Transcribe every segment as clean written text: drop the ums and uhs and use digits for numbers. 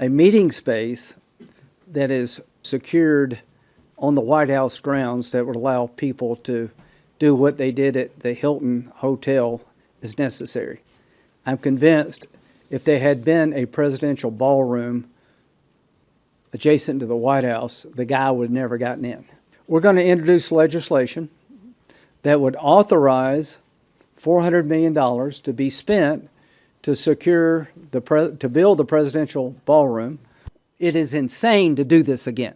a meeting space that is secured on the White House grounds that would allow people to do what they did at the Hilton Hotel is necessary. I'm convinced if there had been a presidential ballroom adjacent to the White House, the guy would have never gotten in. We're going to introduce legislation that would authorize $400 million to be spent to secure to build the presidential ballroom. It is insane to do this again.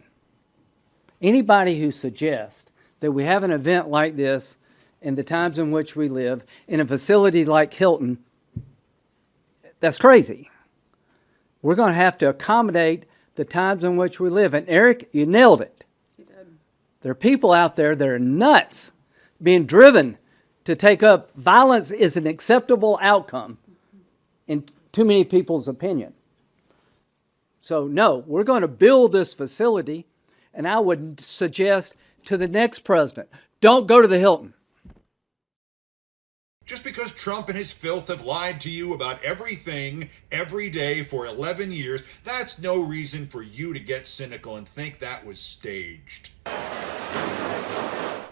Anybody who suggests that we have an event like this in the times in which we live in a facility like Hilton, that's crazy. We're going to have to accommodate the times in which we live. And Eric, you nailed it. You did. There are people out there that are nuts, being driven to take up violence is an acceptable outcome in too many people's opinion. So no, we're going to build this facility, and I would suggest to the next president, don't go to the Hilton. Just because Trump and his filth have lied to you about everything, every day for 11 years, that's no reason for you to get cynical and think that was staged.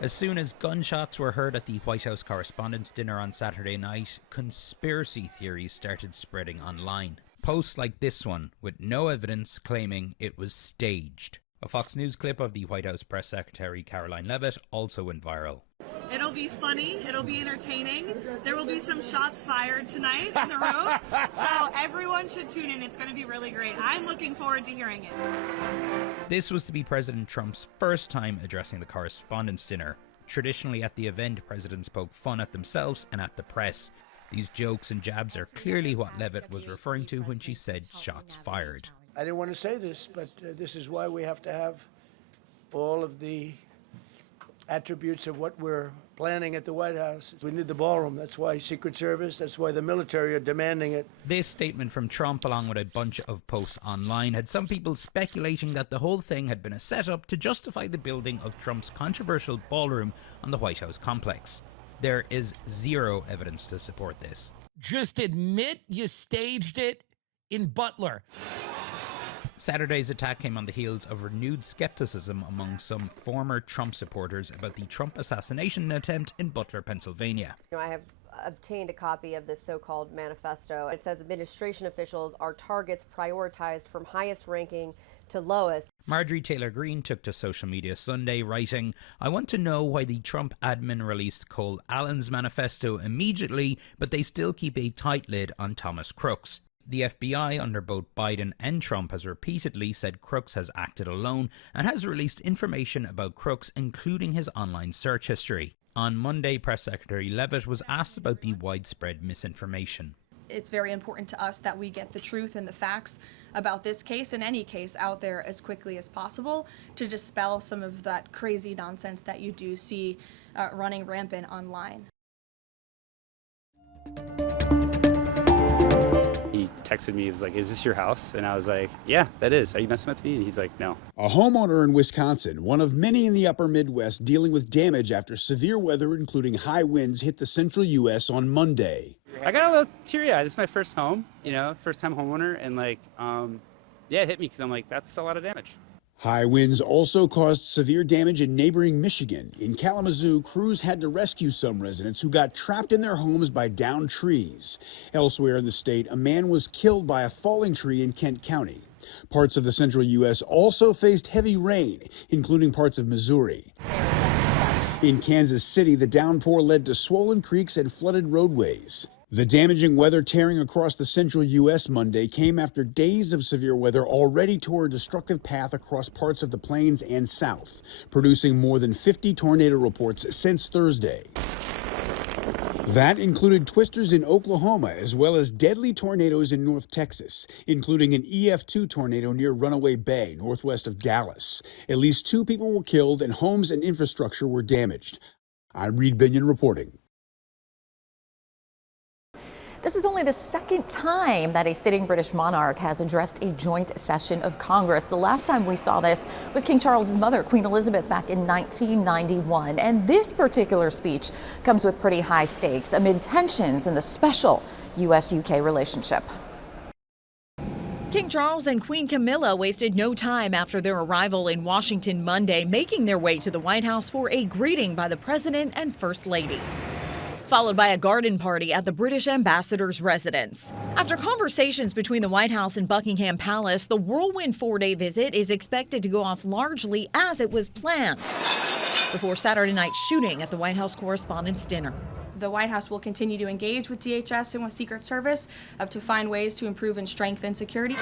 As soon as gunshots were heard at the White House Correspondents' Dinner on Saturday night, conspiracy theories started spreading online. Posts like this one, with no evidence, claiming it was staged. A Fox News clip of the White House Press Secretary Caroline Leavitt also went viral. It'll be funny, it'll be entertaining. There will be some shots fired tonight in the room. So everyone should tune in. It's going to be really great. I'm looking forward to hearing it. This was to be President Trump's first time addressing the Correspondents' Dinner. Traditionally at the event, presidents poke fun at themselves and at the press. These jokes and jabs are clearly what Leavitt was referring to when she said shots fired. I didn't want to say this, but this is why we have to have all of the attributes of what we're planning at the White House. We need the ballroom. That's why Secret Service, that's why the military are demanding it. This statement from Trump, along with a bunch of posts online, had some people speculating that the whole thing had been a setup to justify the building of Trump's controversial ballroom on the White House complex. There is zero evidence to support this. Just admit you staged it in Butler. Saturday's attack came on the heels of renewed skepticism among some former Trump supporters about the Trump assassination attempt in Butler, Pennsylvania. I have obtained a copy of this so-called manifesto. It says administration officials are targets prioritized from highest ranking to lowest. Marjorie Taylor Greene took to social media Sunday, writing, "I want to know why the Trump admin released Cole Allen's manifesto immediately, but they still keep a tight lid on Thomas Crooks. The FBI, under both Biden and Trump, has repeatedly said Crooks has acted alone and has released information about Crooks, including his online search history." On Monday, Press Secretary Leavitt was asked about the widespread misinformation. It's very important to us that we get the truth and the facts about this case and any case out there as quickly as possible to dispel some of that crazy nonsense that you do see running rampant online. He texted me, he was like, "Is this your house?" And I was like, "Yeah, that is. Are you messing with me?" And he's like, "No." A homeowner in Wisconsin, one of many in the upper Midwest dealing with damage after severe weather, including high winds, hit the central U.S. on Monday. I got a little teary-eyed. This is my first home, first-time homeowner. And it hit me because I'm like, that's a lot of damage. High winds also caused severe damage in neighboring Michigan. In Kalamazoo, crews had to rescue some residents who got trapped in their homes by downed trees. Elsewhere in the state, a man was killed by a falling tree in Kent County. Parts of the central U.S. also faced heavy rain, including parts of Missouri. In Kansas City, the downpour led to swollen creeks and flooded roadways. The damaging weather tearing across the central U.S. Monday came after days of severe weather already tore a destructive path across parts of the plains and south, producing more than 50 tornado reports since Thursday. That included twisters in Oklahoma, as well as deadly tornadoes in North Texas, including an EF2 tornado near Runaway Bay, northwest of Dallas. At least 2 people were killed and homes and infrastructure were damaged. I'm Reed Binion reporting. This is only the second time that a sitting British monarch has addressed a joint session of Congress. The last time we saw this was King Charles's mother, Queen Elizabeth, back in 1991. And this particular speech comes with pretty high stakes amid tensions in the special U.S.-UK relationship. King Charles and Queen Camilla wasted no time after their arrival in Washington Monday, making their way to the White House for a greeting by the President and First Lady, followed by a garden party at the British ambassador's residence. After conversations between the White House and Buckingham Palace, the whirlwind 4-day visit is expected to go off largely as it was planned before Saturday night's shooting at the White House Correspondents' Dinner. The White House will continue to engage with DHS and with Secret Service to find ways to improve and strengthen security.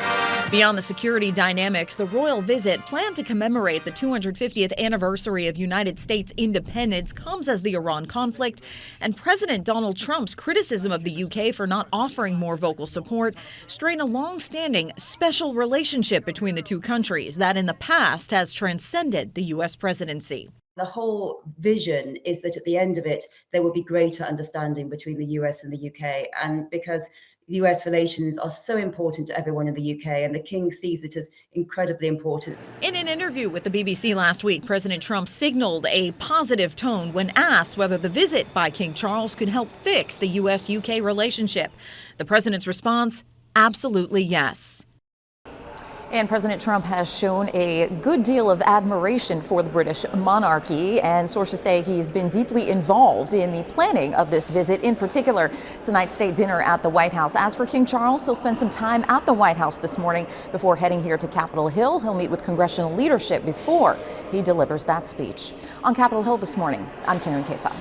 Beyond the security dynamics, the royal visit, planned to commemorate the 250th anniversary of United States independence, comes as the Iran conflict and President Donald Trump's criticism of the UK for not offering more vocal support strain a long-standing special relationship between the two countries that in the past has transcended the U.S. presidency. The whole vision is that at the end of it, there will be greater understanding between the US and the UK. And because US relations are so important to everyone in the UK, and the King sees it as incredibly important. In an interview with the BBC last week, President Trump signaled a positive tone when asked whether the visit by King Charles could help fix the US-UK relationship. The president's response, absolutely yes. And President Trump has shown a good deal of admiration for the British monarchy, and sources say he's been deeply involved in the planning of this visit, in particular tonight's state dinner at the White House. As for King Charles, he'll spend some time at the White House this morning before heading here to Capitol Hill. He'll meet with congressional leadership before he delivers that speech. On Capitol Hill this morning, I'm Karen Kafa.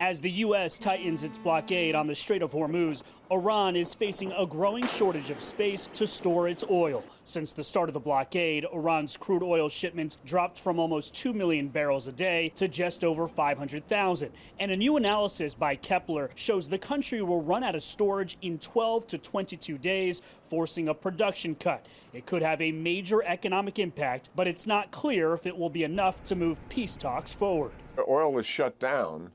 As the U.S. tightens its blockade on the Strait of Hormuz, Iran is facing a growing shortage of space to store its oil. Since the start of the blockade, Iran's crude oil shipments dropped from almost 2 million barrels a day to just over 500,000. And a new analysis by Kepler shows the country will run out of storage in 12 to 22 days, forcing a production cut. It could have a major economic impact, but it's not clear if it will be enough to move peace talks forward. Oil is shut down,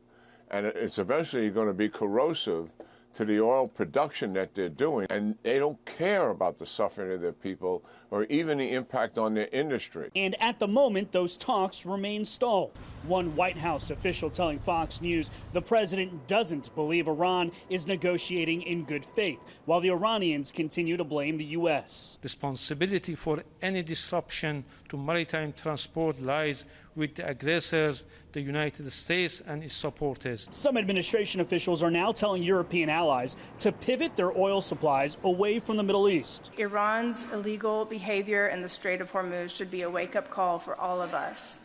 and it's eventually going to be corrosive to the oil production that they're doing. And they don't care about the suffering of their people or even the impact on their industry. And at the moment, those talks remain stalled. One White House official telling Fox News the president doesn't believe Iran is negotiating in good faith, while the Iranians continue to blame the U.S. Responsibility for any disruption to maritime transport lies with the aggressors, the United States and its supporters. Some administration officials are now telling European allies to pivot their oil supplies away from the Middle East. Iran's illegal behavior in the Strait of Hormuz should be a wake-up call for all of us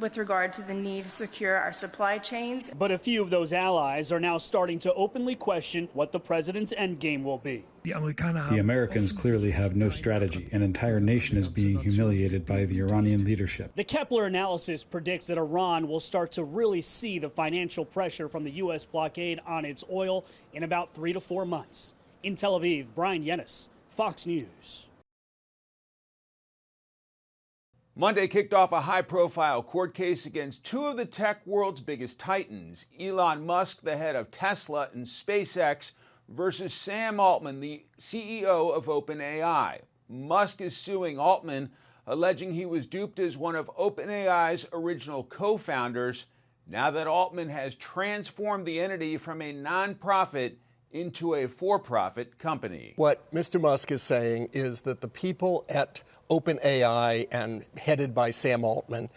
with regard to the need to secure our supply chains. But a few of those allies are now starting to openly question what the president's endgame will be. The Americans clearly have no strategy. An entire nation is being humiliated by the Iranian leadership. The Kepler analysis predicts that Iran will start to really see the financial pressure from the U.S. blockade on its oil in about 3 to 4 months. In Tel Aviv, Brian Yennis, Fox News. Monday kicked off a high-profile court case against two of the tech world's biggest titans, Elon Musk, the head of Tesla and SpaceX, versus Sam Altman, the CEO of OpenAI. Musk is suing Altman, alleging he was duped as one of OpenAI's original co-founders, now that Altman has transformed the entity from a nonprofit into a for-profit company. What Mr. Musk is saying is that the people at OpenAI, and headed by Sam Altman,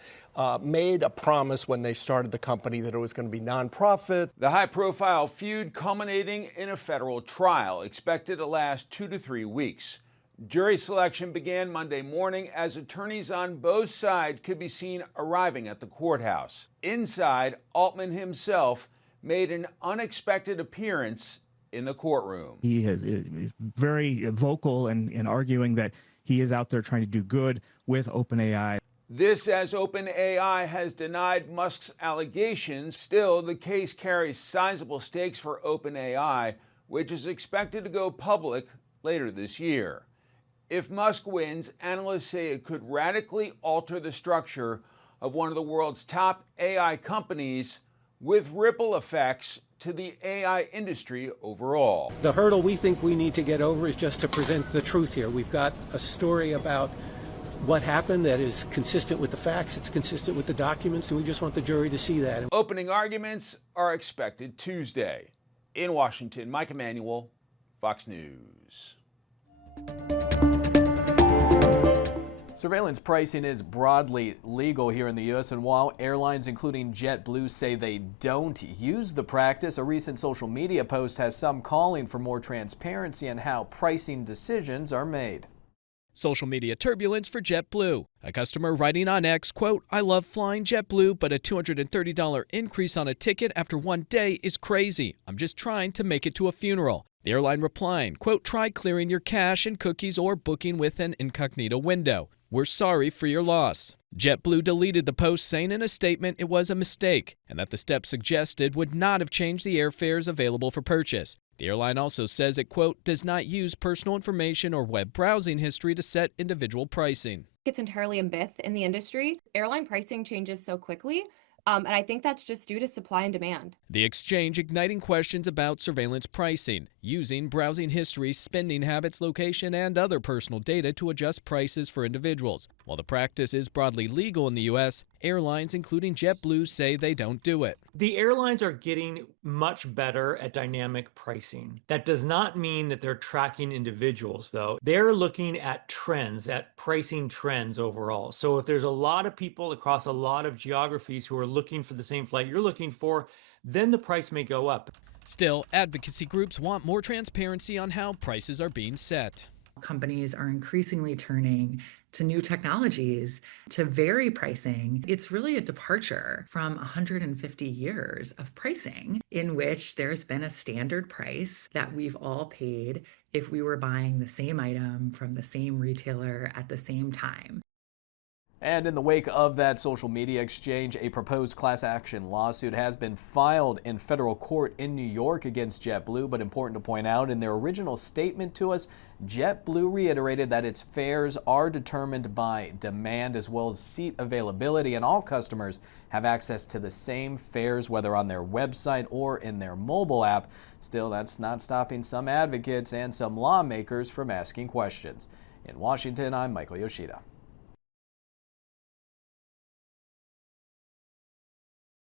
made a promise when they started the company that it was going to be nonprofit. The high-profile feud culminating in a federal trial, expected to last 2 to 3 weeks. Jury selection began Monday morning as attorneys on both sides could be seen arriving at the courthouse. Inside, Altman himself made an unexpected appearance in the courtroom. He is very vocal in arguing that he is out there trying to do good with OpenAI. This as OpenAI has denied Musk's allegations. Still, the case carries sizable stakes for OpenAI, which is expected to go public later this year. If Musk wins, analysts say it could radically alter the structure of one of the world's top AI companies, with ripple effects to the AI industry overall. The hurdle we think we need to get over is just to present the truth here. We've got a story about what happened that is consistent with the facts, it's consistent with the documents, and we just want the jury to see that. Opening arguments are expected Tuesday. In Washington, Mike Emanuel, Fox News. Surveillance pricing is broadly legal here in the U.S., and while airlines including JetBlue say they don't use the practice, a recent social media post has some calling for more transparency in how pricing decisions are made. Social media turbulence for JetBlue. A customer writing on X, quote, "I love flying JetBlue, but a $230 increase on a ticket after one day is crazy. I'm just trying to make it to a funeral." The airline replying, quote, "Try clearing your cache and cookies or booking with an incognito window. We're sorry for your loss." JetBlue deleted the post, saying in a statement it was a mistake and that the steps suggested would not have changed the airfares available for purchase. The airline also says it, quote, "does not use personal information or web browsing history to set individual pricing." It's entirely a myth in the industry. Airline pricing changes so quickly, and I think that's just due to supply and demand. The exchange igniting questions about surveillance pricing, using browsing history, spending habits, location, and other personal data to adjust prices for individuals. While the practice is broadly legal in the U.S., airlines, including JetBlue, say they don't do it. The airlines are getting much better at dynamic pricing. That does not mean that they're tracking individuals, though. They're looking at trends, at pricing trends overall. So if there's a lot of people across a lot of geographies who are looking for the same flight you're looking for, then the price may go up. Still, advocacy groups want more transparency on how prices are being set. Companies are increasingly turning to new technologies to vary pricing. It's really a departure from 150 years of pricing in which there's been a standard price that we've all paid if we were buying the same item from the same retailer at the same time. And in the wake of that social media exchange, a proposed class action lawsuit has been filed in federal court in New York against JetBlue. But important to point out, in their original statement to us, JetBlue reiterated that its fares are determined by demand as well as seat availability, and all customers have access to the same fares, whether on their website or in their mobile app. Still, that's not stopping some advocates and some lawmakers from asking questions. In Washington, I'm Michael Yoshida.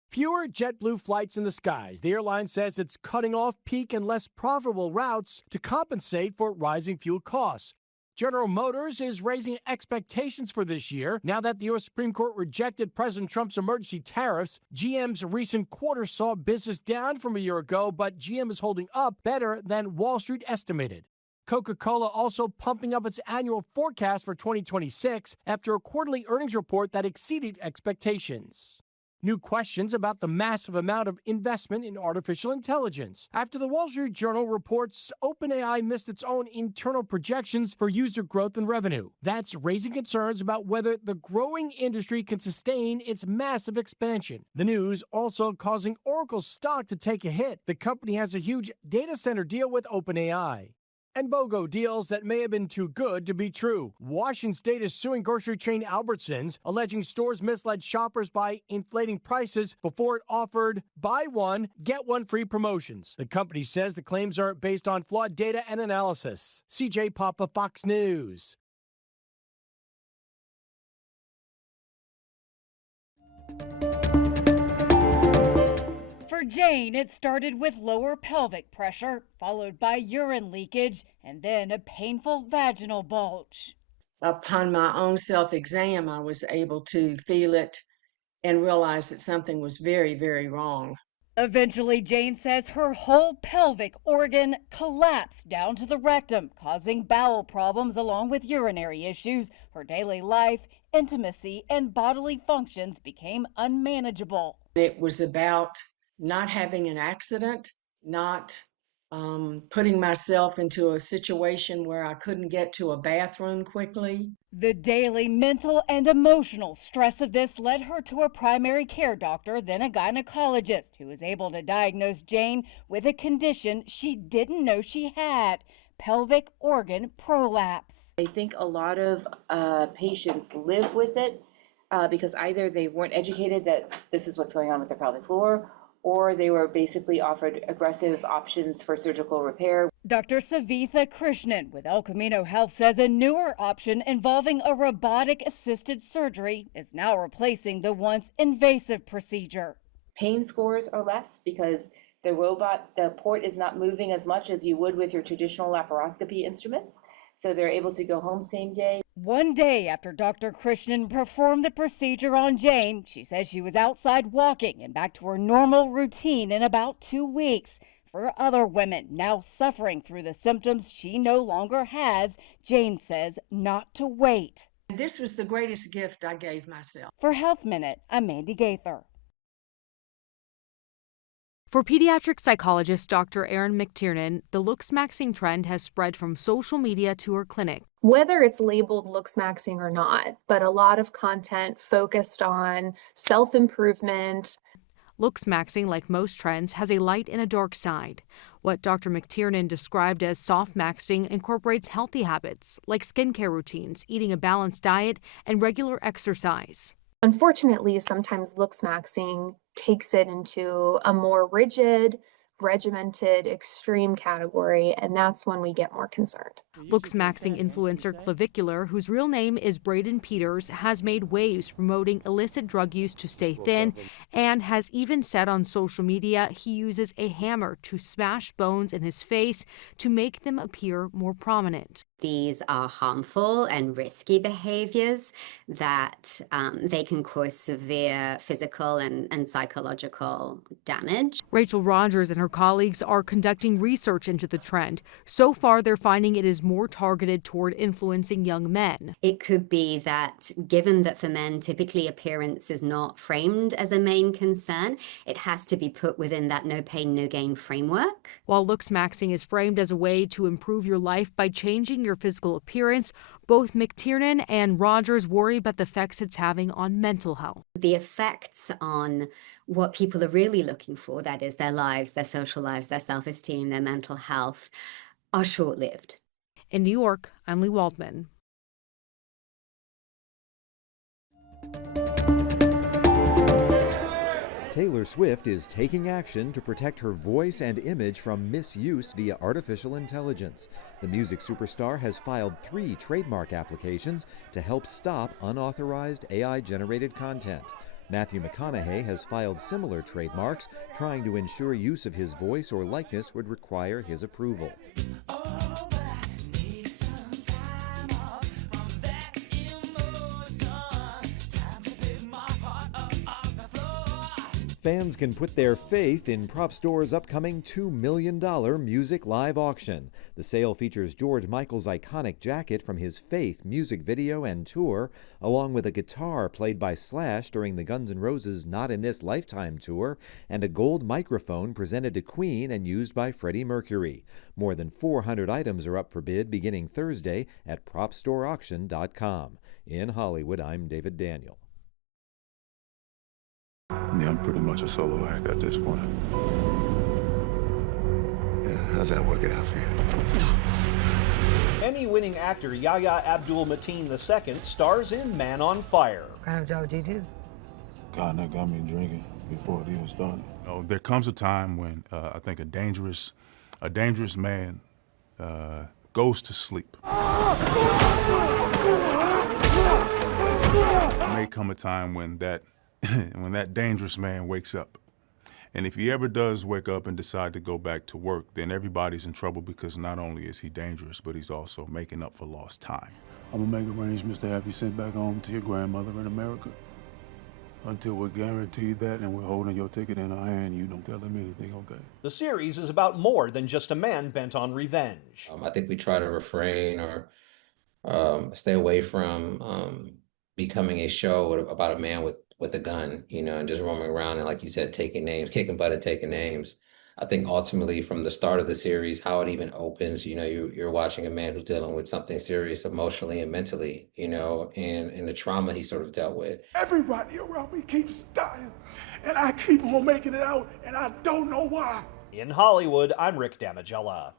Fewer JetBlue flights in the skies. The airline says it's cutting off peak and less profitable routes to compensate for rising fuel costs. General Motors is raising expectations for this year. Now that the U.S. Supreme Court rejected President Trump's emergency tariffs, GM's recent quarter saw business down from a year ago, but GM is holding up better than Wall Street estimated. Coca-Cola also pumping up its annual forecast for 2026 after a quarterly earnings report that exceeded expectations. New questions about the massive amount of investment in artificial intelligence after the Wall Street Journal reports OpenAI missed its own internal projections for user growth and revenue. That's raising concerns about whether the growing industry can sustain its massive expansion. The news also causing Oracle stock to take a hit. The company has a huge data center deal with OpenAI. And BOGO deals that may have been too good to be true. Washington State is suing grocery chain Albertsons, alleging stores misled shoppers by inflating prices before it offered buy one, get one free promotions. The company says the claims are based on flawed data and analysis. CJ Papa, Fox News. For Jane, it started with lower pelvic pressure, followed by urine leakage, and then a painful vaginal bulge. Upon my own self-exam, I was able to feel it and realize that something was very, very wrong. Eventually, Jane says her whole pelvic organ collapsed down to the rectum, causing bowel problems along with urinary issues. Her daily life, intimacy, and bodily functions became unmanageable. It was about not having an accident, not putting myself into a situation where I couldn't get to a bathroom quickly. The daily mental and emotional stress of this led her to a primary care doctor, then a gynecologist, who was able to diagnose Jane with a condition she didn't know she had: pelvic organ prolapse. I think a lot of patients live with it because either they weren't educated that this is what's going on with their pelvic floor, or they were basically offered aggressive options for surgical repair. Dr. Savitha Krishnan with El Camino Health says a newer option involving a robotic-assisted surgery is now replacing the once invasive procedure. Pain scores are less because the port is not moving as much as you would with your traditional laparoscopy instruments, so they're able to go home same day. One day after Dr. Krishnan performed the procedure on Jane, she says she was outside walking and back to her normal routine in about 2 weeks. For other women now suffering through the symptoms she no longer has, Jane says not to wait. This was the greatest gift I gave myself. For Health Minute, I'm Mandy Gaither. For pediatric psychologist Dr. Erin McTiernan, the looksmaxxing trend has spread from social media to her clinic. Whether it's labeled looksmaxxing or not, but a lot of content focused on self-improvement. Looksmaxxing, like most trends, has a light and a dark side. What Dr. McTiernan described as soft-maxing incorporates healthy habits like skincare routines, eating a balanced diet, and regular exercise. Unfortunately, sometimes looksmaxxing takes it into a more rigid, regimented, extreme category, and that's when we get more concerned. Looksmaxxing influencer Clavicular, whose real name is Braden Peters, has made waves promoting illicit drug use to stay thin and has even said on social media he uses a hammer to smash bones in his face to make them appear more prominent. These are harmful and risky behaviors that they can cause severe physical and psychological damage. Rachel Rogers and her colleagues are conducting research into the trend. So far, they're finding it is more targeted toward influencing young men. It could be that given that for men, typically appearance is not framed as a main concern, it has to be put within that no pain, no gain framework. While looksmaxxing is framed as a way to improve your life by changing your physical appearance, both McTiernan and Rogers worry about the effects it's having on mental health. The effects on what people are really looking for, that is their lives, their social lives, their self-esteem, their mental health, are short-lived. In New York, I'm Lee Waldman. Taylor Swift is taking action to protect her voice and image from misuse via artificial intelligence. The music superstar has filed 3 trademark applications to help stop unauthorized AI-generated content. Matthew McConaughey has filed similar trademarks, trying to ensure use of his voice or likeness would require his approval. Fans can put their faith in Prop Store's upcoming $2 million music live auction. The sale features George Michael's iconic jacket from his Faith music video and tour, along with a guitar played by Slash during the Guns N' Roses' Not In This Lifetime tour, and a gold microphone presented to Queen and used by Freddie Mercury. More than 400 items are up for bid beginning Thursday at PropStoreAuction.com. In Hollywood, I'm David Daniel. Yeah, I'm pretty much a solo act at this point. Yeah, how's that working out for you? Emmy-winning actor Yahya Abdul-Mateen II stars in Man on Fire. What kind of job do you do? God, that got me drinking before it even started. Oh, there comes a time when I think a dangerous man goes to sleep. There may come a time when that dangerous man wakes up. And if he ever does wake up and decide to go back to work, then everybody's in trouble because not only is he dangerous, but he's also making up for lost time. I'm gonna make arrangements to have you sent back home to your grandmother in America. Until we're guaranteed that and we're holding your ticket in our hand, you don't tell him anything, okay? The series is about more than just a man bent on revenge. I think we try to refrain or stay away from becoming a show about a man with a gun, and just roaming around and, like you said, taking names, kicking butt and taking names. I think ultimately from the start of the series, how it even opens, you're watching a man who's dealing with something serious emotionally and mentally, and the trauma he sort of dealt with. Everybody around me keeps dying, and I keep on making it out, and I don't know why. In Hollywood, I'm Rick Damigella.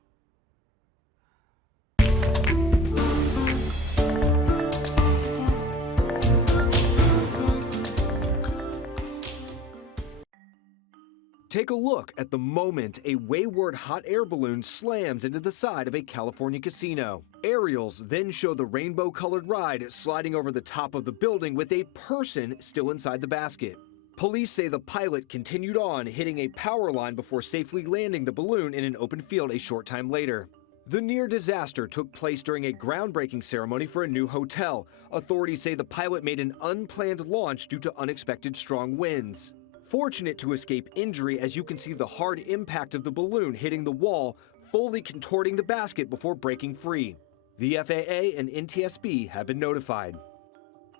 Take a look at the moment a wayward hot air balloon slams into the side of a California casino. Aerials then show the rainbow-colored ride sliding over the top of the building with a person still inside the basket. Police say the pilot continued on, hitting a power line before safely landing the balloon in an open field a short time later. The near disaster took place during a groundbreaking ceremony for a new hotel. Authorities say the pilot made an unplanned launch due to unexpected strong winds. Fortunate to escape injury, as you can see the hard impact of the balloon hitting the wall, fully contorting the basket before breaking free. The FAA and NTSB have been notified.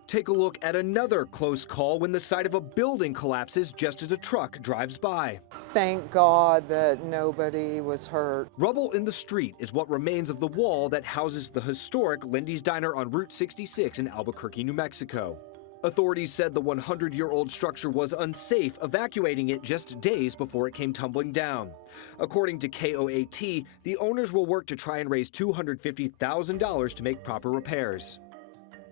Take a look at another close call when the side of a building collapses just as a truck drives by. Thank God that nobody was hurt. Rubble in the street is what remains of the wall that houses the historic Lindy's Diner on Route 66 in Albuquerque, New Mexico. Authorities said the 100-year-old structure was unsafe, evacuating it just days before it came tumbling down. According to KOAT, the owners will work to try and raise $250,000 to make proper repairs.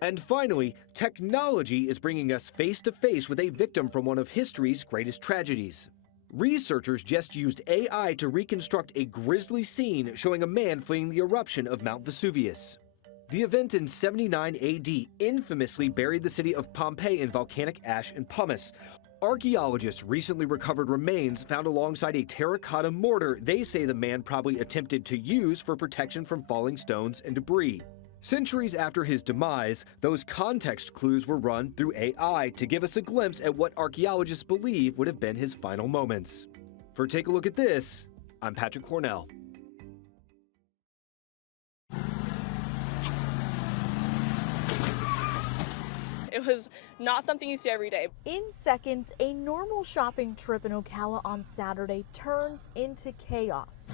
And finally, technology is bringing us face-to-face with a victim from one of history's greatest tragedies. Researchers just used AI to reconstruct a grisly scene showing a man fleeing the eruption of Mount Vesuvius. The event in 79 AD infamously buried the city of Pompeii in volcanic ash and pumice. Archaeologists recently recovered remains found alongside a terracotta mortar they say the man probably attempted to use for protection from falling stones and debris. Centuries after his demise, those context clues were run through AI to give us a glimpse at what archaeologists believe would have been his final moments. For Take a Look at This, I'm Patrick Cornell. It was not something you see every day. In seconds, a normal shopping trip in Ocala on Saturday turns into chaos.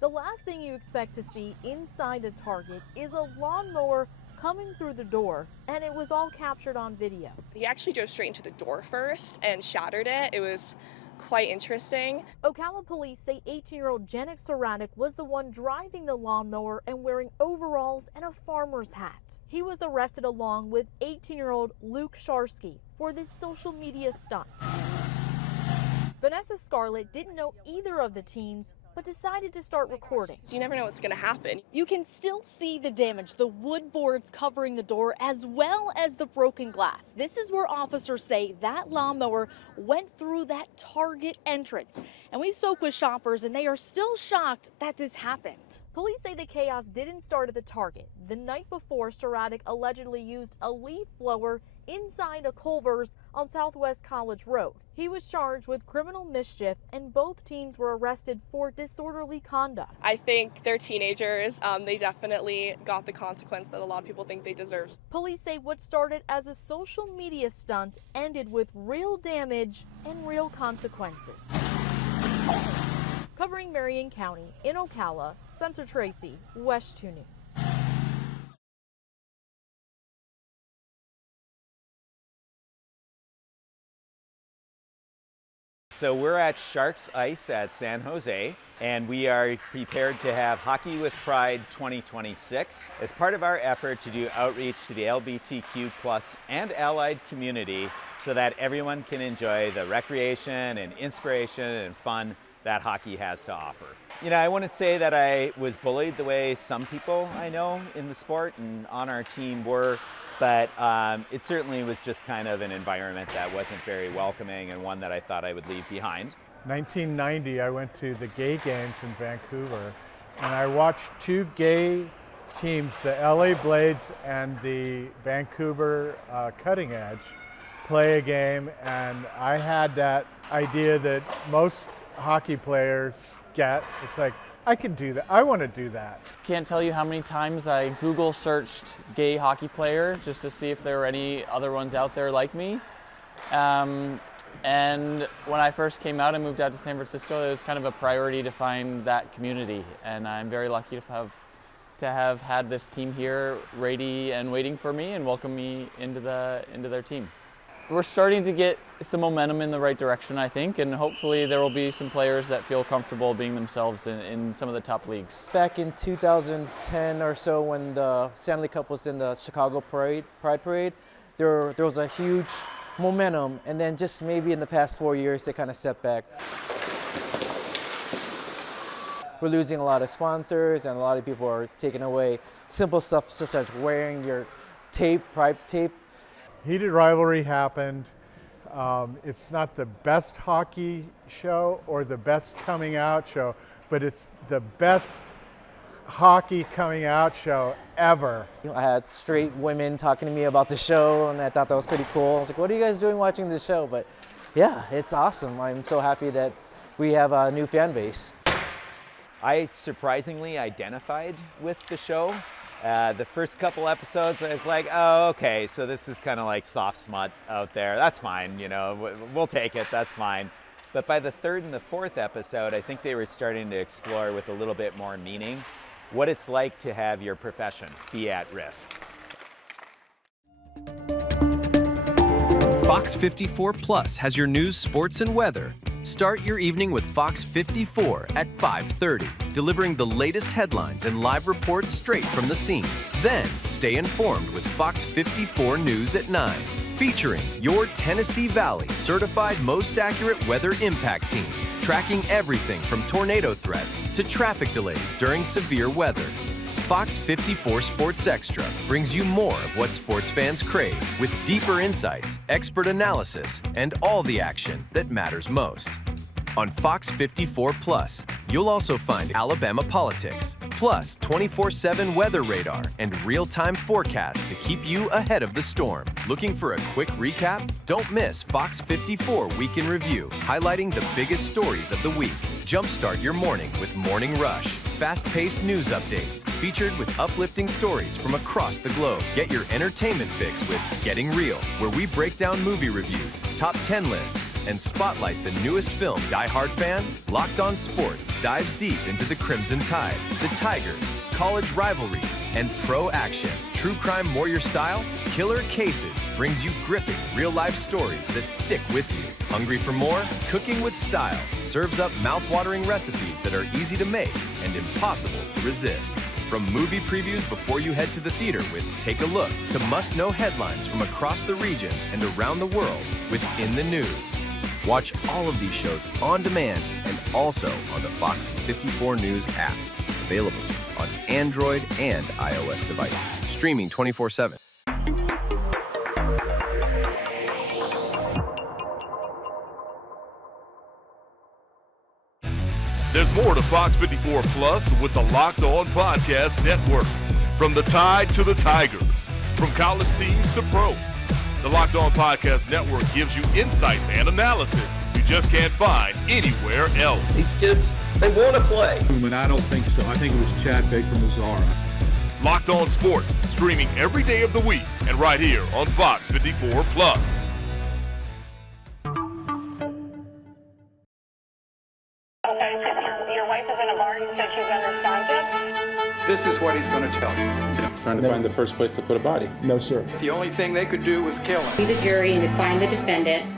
The last thing you expect to see inside a Target is a lawnmower coming through the door, and it was all captured on video. He actually drove straight into the door first and shattered it. It was quite interesting. Ocala police say 18-year-old Janik Saradik was the one driving the lawnmower and wearing overalls and a farmer's hat. He was arrested along with 18-year-old Luke Sharsky for this social media stunt. Vanessa Scarlett didn't know either of the teens, but decided to start recording. You never know what's going to happen. You can still see the damage, the wood boards covering the door, as well as the broken glass. This is where officers say that lawnmower went through that Target entrance. And we spoke with shoppers, and they are still shocked that this happened. Police say the chaos didn't start at the Target. The night before, Saradik allegedly used a leaf blower inside a Culver's on Southwest College Road. He was charged with criminal mischief, and both teens were arrested for disorderly conduct. I think they're teenagers. They definitely got the consequence that a lot of people think they deserve. Police say what started as a social media stunt ended with real damage and real consequences. Covering Marion County, in Ocala, Spencer Tracy, West 2 News. So we're at Sharks Ice at San Jose, and we are prepared to have Hockey with Pride 2026 as part of our effort to do outreach to the LGBTQ plus and allied community so that everyone can enjoy the recreation and inspiration and fun that hockey has to offer. You know, I wouldn't say that I was bullied the way some people I know in the sport and on our team were, but it certainly was just kind of an environment that wasn't very welcoming and one that I thought I would leave behind. 1990, I went to the gay games in Vancouver, and I watched two gay teams, the LA Blades and the Vancouver Cutting Edge, play a game, and I had that idea that most hockey players get. It's like, I can do that. I want to do that. Can't tell you how many times I Google searched gay hockey player just to see if there were any other ones out there like me. And when I first came out and moved out to San Francisco, it was kind of a priority to find that community. And I'm very lucky to have had this team here ready and waiting for me and welcome me into their team. We're starting to get some momentum in the right direction, I think, and hopefully there will be some players that feel comfortable being themselves in some of the top leagues. Back in 2010 or so, when the Stanley Cup was in the Chicago Pride Parade, there was a huge momentum, and then just maybe in the past 4 years they kind of stepped back. We're losing a lot of sponsors, and a lot of people are taking away simple stuff such as wearing your tape, pipe tape. Heated rivalry happened. It's not the best hockey show or the best coming out show, but it's the best hockey coming out show ever. I had straight women talking to me about the show, and I thought that was pretty cool. I was like, what are you guys doing watching this show? But yeah, it's awesome. I'm so happy that we have a new fan base. I surprisingly identified with the show. The first couple episodes, I was like, oh, okay, so this is kind of like soft smut out there. That's fine, you know, we'll take it, that's fine. But by the third and the fourth episode, I think they were starting to explore with a little bit more meaning what it's like to have your profession be at risk. Fox 54 Plus has your news, sports, and weather. Start your evening with Fox 54 at 5:30, delivering the latest headlines and live reports straight from the scene. Then, stay informed with Fox 54 News at 9, featuring your Tennessee Valley certified most accurate weather impact team, tracking everything from tornado threats to traffic delays during severe weather. Fox 54 Sports Extra brings you more of what sports fans crave, with deeper insights, expert analysis, and all the action that matters most. On Fox 54 Plus, you'll also find Alabama politics, plus 24/7 weather radar and real-time forecasts to keep you ahead of the storm. Looking for a quick recap? Don't miss Fox 54 Week in Review, highlighting the biggest stories of the week. Jumpstart your morning with Morning Rush, fast-paced news updates, featured with uplifting stories from across the globe. Get your entertainment fix with Getting Real, where we break down movie reviews, top 10 lists, and spotlight the newest film. Die Hard fan? Locked On Sports dives deep into the Crimson Tide, the Tigers, college rivalries, and pro action. True crime more your style? Killer Cases brings you gripping real-life stories that stick with you. Hungry for more? Cooking with Style serves up mouth-watering recipes that are easy to make and impossible to resist. From movie previews before you head to the theater with Take a Look to must-know headlines from across the region and around the world with In the News. Watch all of these shows on demand and also on the Fox 54 News app. Available on Android and iOS devices. Streaming 24/7. There's more to Fox 54 Plus with the Locked On Podcast Network. From the Tide to the Tigers, from college teams to pro. The Locked On Podcast Network gives you insights and analysis you just can't find anywhere else. These kids, they want to play. But I don't think so. I think it was Chad Baker Mazzara. Locked On Sports, streaming every day of the week and right here on Fox 54 Plus. This is what he's going to tell you. He's trying to find the first place to put a body. No, sir. The only thing they could do was kill him. Be the jury and to find the defendant